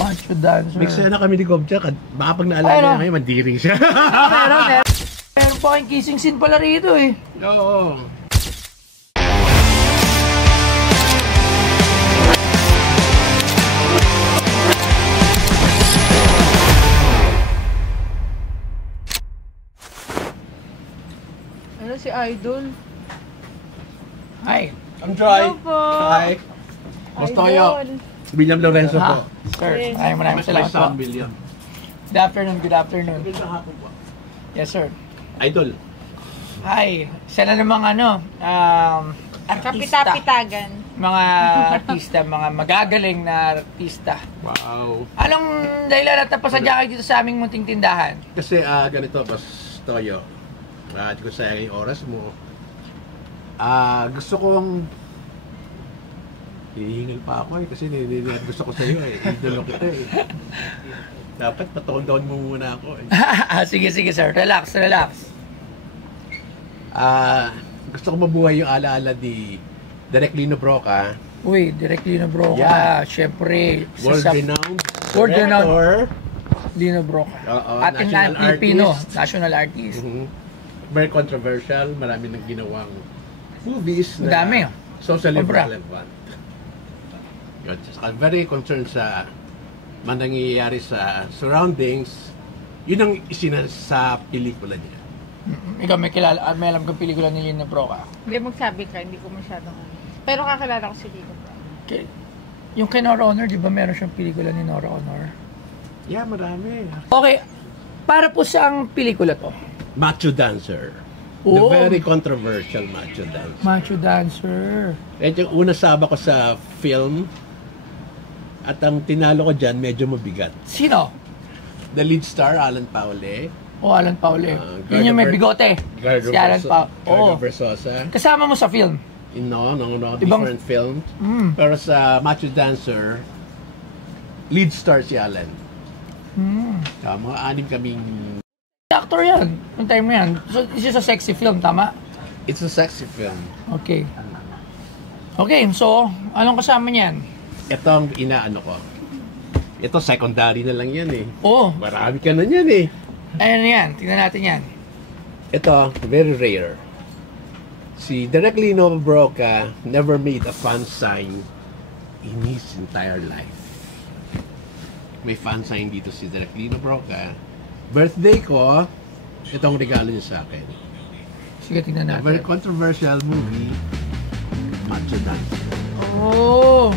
Macho dancer. Nagsaya na kami ni Gobja. Baka pag naalala niya ngayon, mandiri siya. Meron pa kayong kissing scene pala rito eh. Oo. Ano si Idol? Hi. I'm Joy. Hello po. Hi. Mostoyo. William Lorenzo po. Sir, maraming salamat po. William. Good afternoon, good afternoon. Magandang hapon po. Yes, sir. Idol. Hi. Isa na namang artista. Kapita-pitagan. Mga artista, mga magagaling na artista. Wow. Anong dahilan at napasadya kayo dito sa aming munting tindahan? Kasi ganito, Mostoyo. Hindi ko sayang yung oras mo. Gusto kong hihingal pa ako kasi gusto ko sa'yo idolo kita Dapat patone-down mo muna ako Sige sir, relax. Gusto ko mabuhay yung alaala ni Direk Lino Broca. Uy, Direk Lino Broca. Yeah. Siyempre. World-renowned Lino Broca. Ating Filipino, national artist. Very controversial. Marami nang ginawang movies na dami. Socially relevant. I'm very concerned sa nangyayari sa surroundings. Yun ang isinasa pelikula niya. Ikaw may alam kang pelikula ni Lino Broca? Hindi, magsabi ka, hindi ko masyadong pero kakilala ko si Lino Broca. Okay. Yung kay Nora Honor, di ba meron siyang pelikula ni Nora Honor? Yeah, marami. Okay, para po sa ang pelikula to? Macho Dancer. The very controversial Macho Dancer. Macho Dancer. At yung una saba ko sa film, at ang tinalo ko dyan, medyo mabigat. Sino? The lead star, Alan Paule. Alan Paule. Yun yung may bigote. Si Alan Paule. Gardo Versosa. Kasama mo sa film? No, different film. Pero sa Macho Dancer, lead star si Alan. Mga anim kaming... Actor yan. Yung time mo yan. So, this is a sexy film, tama? It's a sexy film. Okay. Okay, so, anong kasama niyan? Ito ang inaano ko. Ito, secondary na lang yan Marami ka na yan Ayan yan. Tingnan natin yan. Ito, very rare. Si Direk Lino Broca never made a fan sign in his entire life. May fan sign dito si Direk Lino Broca. Birthday ko, itong regalo niya sa akin. Sige, tingnan natin. A very controversial movie, Macho Dancer. Oh!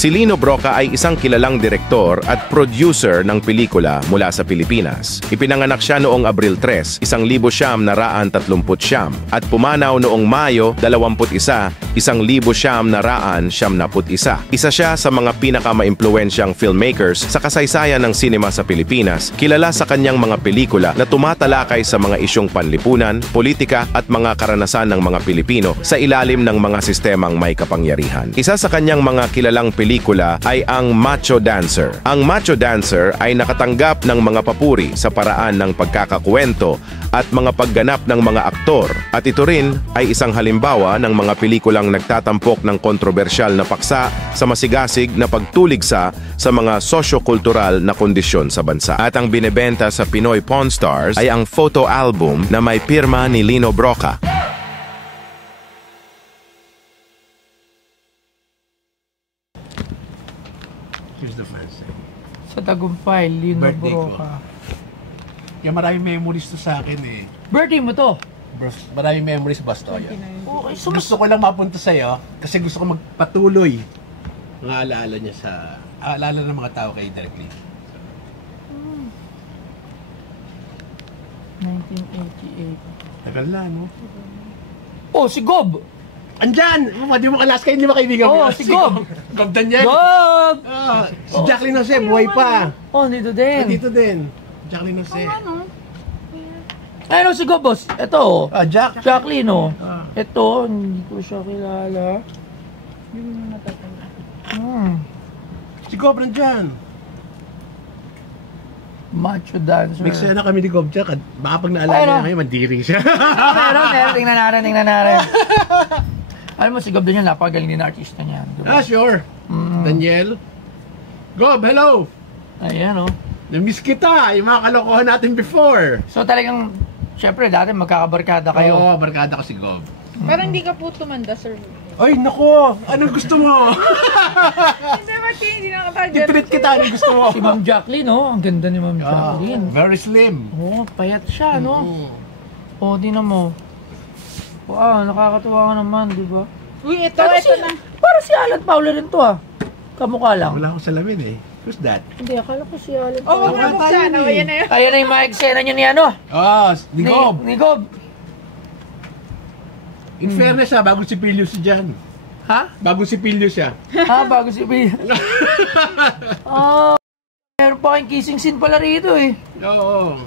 Si Lino Broca ay isang kilalang direktor at producer ng pelikula mula sa Pilipinas. Ipinanganak siya noong Abril 3, 1939 at pumanaw noong Mayo 21, 1971. Isa siya sa mga pinakamaimpluwensyang filmmakers sa kasaysayan ng sinema sa Pilipinas, kilala sa kanyang mga pelikula na tumatalakay sa mga isyong panlipunan, politika at mga karanasan ng mga Pilipino sa ilalim ng mga sistemang may kapangyarihan. Isa sa kanyang mga kilalang pelikula ay ang Macho Dancer. Ang Macho Dancer ay nakatanggap ng mga papuri sa paraan ng pagkakakwento at mga pagganap ng mga aktor. At ito rin ay isang halimbawa ng mga pelikulang nagtatampok ng kontrobersyal na paksa sa masigasig na pagtuligsa sa mga sosyo-kultural na kondisyon sa bansa. At ang binebenta sa Pinoy Pawn Stars ay ang photo album na may pirma ni Lino Broca. Here's the fan sign. Sa Tagumpay, Lino Birthday Broca. Kaya maraming memories to sa akin Birthday mo to? Maraming memories, Bastoya. Okay, so Gusto ko lang mapunta sa'yo kasi gusto ko magpatuloy ng alaala niya sa alaala ng mga tao kay Direk Lino. 1988. Tagal na, no? Oh, si Gob! Andyan! Di mo kalas kayo, hindi mo kaibigan mo. Si Gob! Gob Daniel! Gob! Si Jacqueline Jose, buhay pa. Dito din. Dito din. Jacqueline Jose. Ayun si Gob, boss. Ito, Jack. Jacqueline, Ito, hindi ko siya kilala. Hindi mo natatanda. Si Gob nandyan. Macho dancer. May eksena kami ni Gob dyan. Baka pag naalala niya kayo, mandiring siya. Meron. Tingnan natin. Alam mo, si Gob din yan, napakagaling din na artista niya. Diba? Sure. Daniel. Gob, hello. Ayan, oh. Na-miss kita, yung mga kalokohan natin before. So talagang, syempre, dati magkakabarkada kayo. Oo, barkada ko si Gob. Parang hindi ka po tumanda, sir. Ay, nako! Anong gusto mo? Hindi, Martin, hindi na kapag I-treat kita, anong gusto mo? Si Ma'am Jacqueline, oh. Ang ganda ni Ma'am Jacqueline. Very slim. Oh, payat siya, no? Oh, di na mo. Wow, nakakatuwa ka naman, di ba? Uy, ito na. Para si Alan Paula rin to, ah. Kamukha lang. Wala akong salamin eh. Who's that? Hindi, akala ko si Alan Oh, Paula. wag mo sana. Ayan na yun. Ayan na yung mga eksena nyo ni ano? Ni Gob. Ni Gob. In fairness siya, bagong sipilyo si Jan. Ha? Bagong sipilyo siya. Bago si Bill. Meron pa kayong kissing scene pala rito eh. Oo.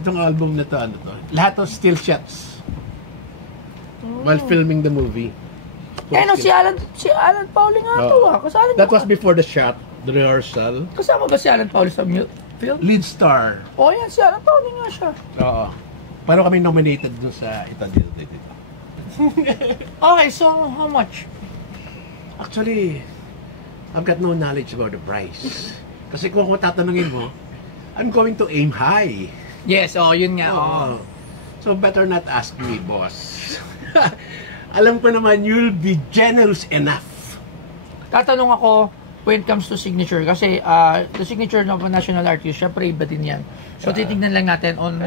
Itong album na to, ano to? Lahat of still shots. While filming the movie. Eh no, si Alan Pauli nga to ah. Kasali That was before the shot, the rehearsal. Kasama ba si Alan Pauli sa film? Lead star. Oh yan, si Alan Pauli nga siya. Oo. Paano kami nominated dun sa ito dito. Okay, so how much? Actually, I've got no knowledge about the price. Kasi kung tatanungin mo, I'm going to aim high. Yes, yun nga. Oo. So better not ask me, boss. Alam ko naman, you'll be generous enough. Tatanong ako when it comes to signature kasi the signature of a national artist, syempre iba din yan. So titignan lang natin on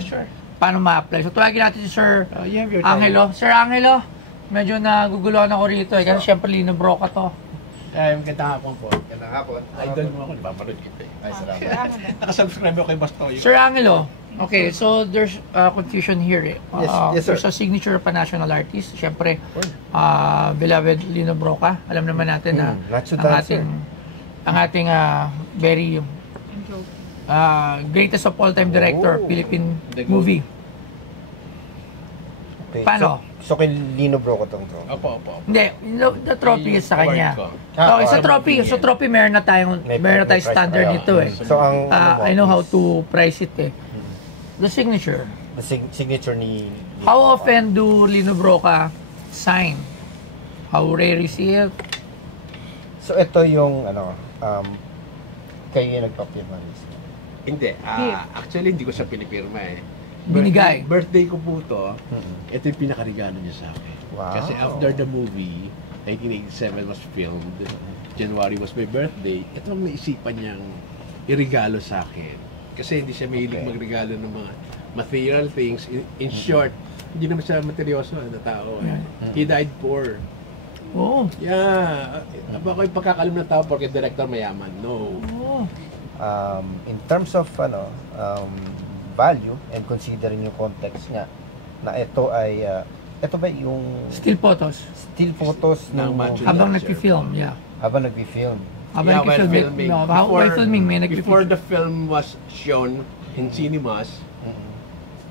paano ma-apply. So tuwagin natin si Sir Angelo. Sir Angelo, medyo naguguluhan ako rito eh kasi syempre Lino Broca to. Ay, magandang hapon po. Magandang hapon. Idol mo ako, napapanood kita eh. Ay, salamat. Nakasubscribe ako kay Boss Toyo. Sir Angelo, okay, so there's confusion here eh. Yes, sir. There's a signature pa national artist. Syempre, beloved Lino Broca. Alam naman natin na Nacho dancer. ang ating very greatest of all-time director, Philippine movie. Okay. Paano? So kay Lino Broca tong trophy. Opo. Hindi, the trophy is sa kanya. Award ko. Okay, sa award trophy, din sa yan. trophy meron na tayong May standard price. nito eh. So ang I know how to price it eh. The signature. the signature ni Lino How Broca. often do Lino Broca sign? How rare is it? So ito yung kayo yung nagpapirma mismo. Hindi. Actually, hindi ko siya pinipirma eh. Binigay. Birthday ko po to. Ito yung pinakaregalo niya sa akin. Wow. Kasi after the movie, 1987 was filmed. January was my birthday. Ito ang naisipan niyang iregalo sa akin. Kasi hindi siya mahilig magregalo ng mga material things. In short, hindi naman siya materyoso na tao. He died poor. Oh. Yeah. Baka yung pagkakalam ng tao porque director mayaman. No. Oh. In terms of value and considering yung context nga na ito ay ito ba yung Still photos. still photos Ng ng Macho Habang Dancer. nagpi-film, yeah. habang nagfi-film. Habang nagpi-film, while filming, may Before nagpi-film. the film was shown in cinemas,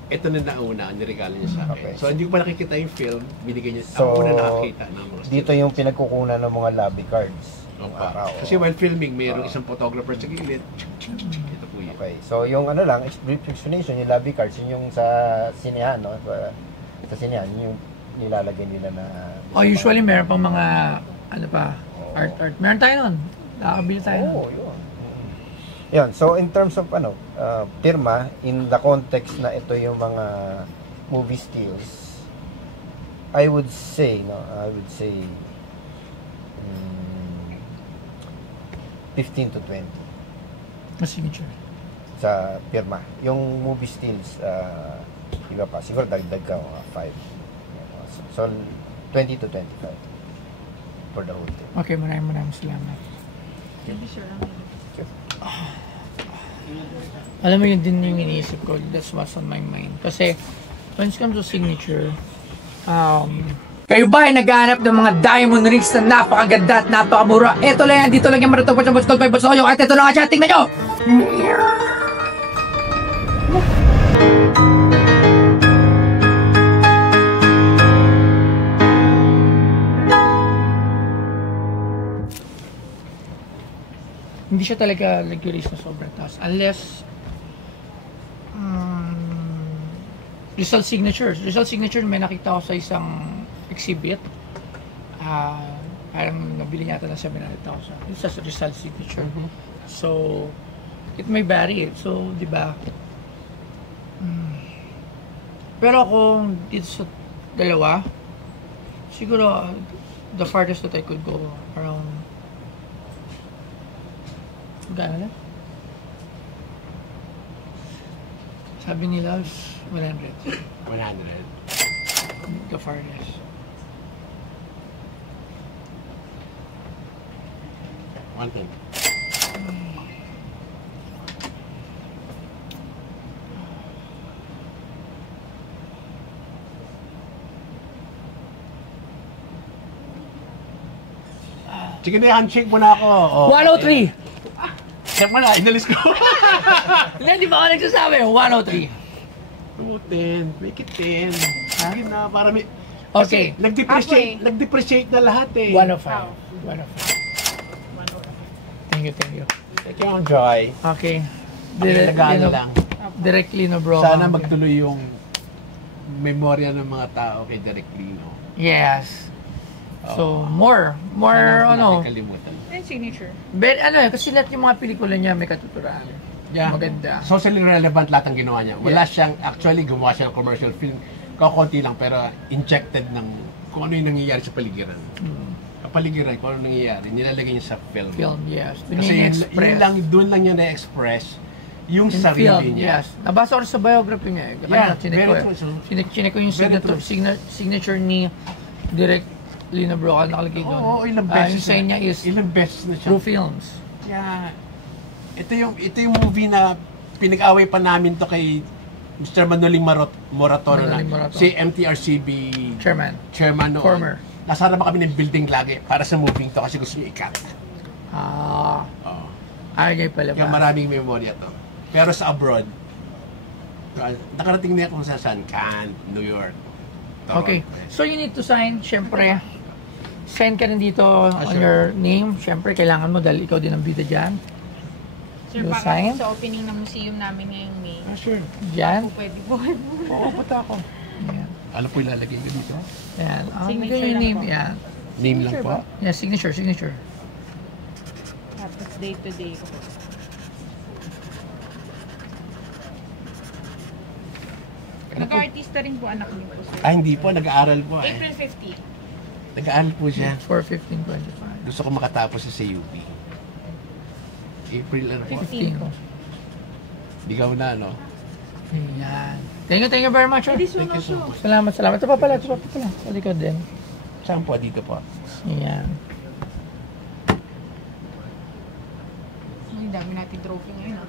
ito na nauna ang niregalo niya sa akin. Okay. So hindi ko pa nakikita yung film, binigay niya. So, ako na nakakita ng mga Dito yung pinagkukunan ng mga lobby cards ng Opo. araw. Kasi while filming, mayroong isang photographer sa gilid. Ito po yun. Okay. So yung lang, brief explanation, yung lobby cards, yun yung sa sinehan, no? Sa sinehan, yun yung nilalagay nila na... Usually meron pang mga, art. Meron tayo nun. Nakakabili tayo nun. Oo, yun. Yun, so in terms of pirma, in the context na ito yung mga movie stills, I would say 15 to 20 Signature. sa pirma. Yung movie stills, iba pa, siguro dagdag ka 5. So 20 to 25 for the whole thing. Okay, maraming salamat. Hindi sure lang. Alam mo, yun din yung iniisip ko. That's what's on my mind. Kasi, when it comes to signature, kayo ba ay naghahanap ng mga diamond rings na napakaganda at napakamura? Ito lang yan, dito lang yung marito po sa Gold 5 Soyo. At ito na nga siya, tingnan nyo! hindi siya talaga nag-release na sobrang taas. Unless, Rizal Signature. Rizal Signature, may nakita ko sa isang exhibit. Parang nabili niya ata ng 700,000. It's just Rizal Signature. So, it may vary. So, di ba? Pero kung dito sa dalawa, siguro, the farthest that I could go around, gano'n na? Sabi nila, 100. 100. The farthest. 110. Sige na, handshake mo na ako. Oh. 103! Check mo na, inalis ko. Hindi ba ako nagsasabi? 103. 10, make it 10. Sige na, para may... Okay. Nag-depreciate na lahat eh. 105. 105. Thank you. Thank you, Joy. Okay. Nagano lang. Directly no bro. Sana magtuloy yung memorya ng mga tao kay Direk Lino. Yes. So, more ano. Kalimutan. Yung signature. But kasi lahat yung mga pelikula niya may katuturaan. Yeah. Maganda. Socially relevant lahat ang ginawa niya. Wala siyang, actually, gumawa siya ng commercial film. Kakunti lang, pero injected ng kung ano yung nangyayari sa paligiran. Kapaligiran, kung ano nangyayari, nilalagay niya sa film. Film, yes. Kasi doon lang niya na-express yung sarili film, niya. Yes. Nabasa ko rin sa biography niya. Yeah, very true. Chinek ko yung signature ni Direk Lino Broca nakalagay doon. Oo, ilang beses yung sign niya is ilang beses na siya. True Films. Yeah. Ito yung movie na pinag-away pa namin to kay Mr. Manoling Moratoro na si MTRCB chairman noon. Former. Nasa harapan kami ng building lagi para sa moving to kasi gusto niya i-cut. Ay, pala ba? Kaya maraming memorya to. Pero sa abroad, nakarating niya kung saan, Cannes, New York, Toronto. Okay. So you need to sign, syempre. Sign ka rin dito on your name. Syempre, kailangan mo dahil ikaw din ang bida dyan. Sir, You baka sign? sa opening ng museum namin ngayong May. Sure. Dyan. Pwede po. Oo, pata ako. Ayan. Alam po ilalagay ko dito. Ayan. Signature Yung lang name. po. Yan. Name lang po. Yeah, signature. Tapos day to day ko. Nag-artista rin po anak niyo po, sir. Hindi po. Nag-aaral po eh. April 15. Nag-aaral po siya. 4/15/25. Gusto ko makatapos sa UP. April ano po? 15 po. Di ka na, no? Ayan. Thank you very much. Pwede so Thank na you so so. much. Salamat. Ito pa pala. Sa likod din. Saan po? Dito po. Ayan. Ang dami natin trophy ngayon.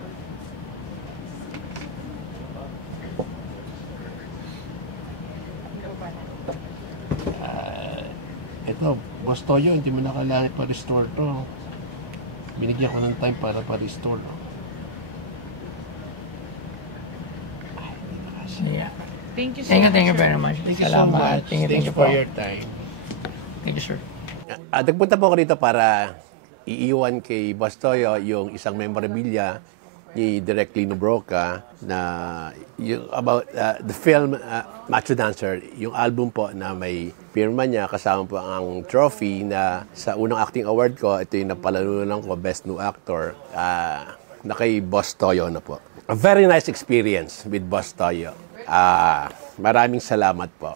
Ah. Ito, Boss Toyo, hindi mo na kailangan pa-restore to. Binigyan ko ng time para pa-restore. Yeah. Thank you so Thank much. you very much. Thank you so Salamat. much. Thank Thanks you for po. your time. Thank you, sir. Nagpunta po ako dito para iiwan kay Boss Toyo yung isang memorabilia ni Direk Lino Broca na yung about the film Macho Dancer, yung album po na may pirma niya kasama po ang trophy na sa unang acting award ko, ito yung napalalunan ko, Best New Actor, na kay Boss Toyo na po. A very nice experience with Boss Toyo. Maraming salamat po.